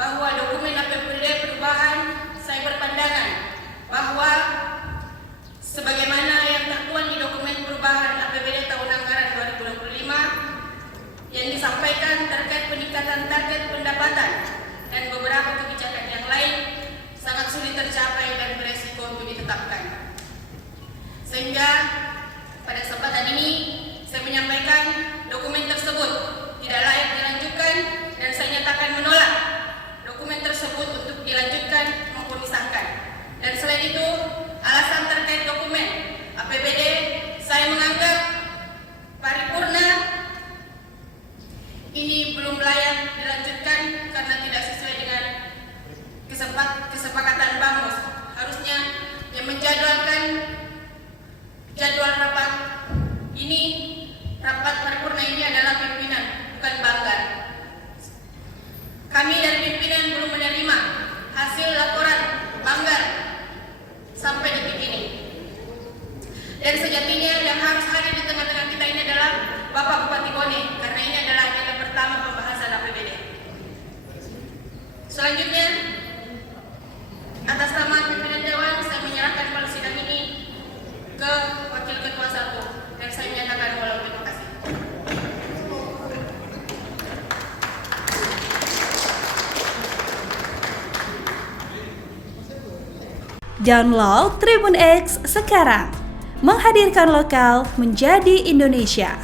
bahwa dokumen APBD perubahan saya berpandangan bahwa sebagaimana yang tertuang di dokumen perubahan APBD tahun anggaran 2025 yang disampaikan terkait peningkatan target pendapatan dan beberapa kebijakan yang lain sangat sulit tercapai dan beresiko untuk ditetapkan. Sehingga pada kesempatan ini saya menyampaikan dokumen tersebut tidak layak dilanjutkan dan saya nyatakan menolak dokumen tersebut untuk dilanjutkan maupun disahkan. Dan selain itu, alasan terkait dokumen APBD saya menganggap paripurna ini belum layak dilanjutkan karena tidak sesuai dengan kesepakatan BAMUS. Harusnya yang menjadwalkan jadwal rapat ini, rapat paripurna ini adalah pimpinan, bukan Banggar. Kami dari pimpinan belum menerima hasil laporan Banggar sampai detik ini. Dan sejatinya yang harus hadir di tengah-tengah kita ini adalah Bapak Bupati Bone, karena ini adalah agenda pertama pembahasan APBD. Selanjutnya, atas nama pimpinan Dewan, saya menyerahkan pada sidang ini ke Wakil Ketua 1 dan saya menyatakan walau terima kasih. Download Tribun X sekarang, menghadirkan lokal menjadi Indonesia.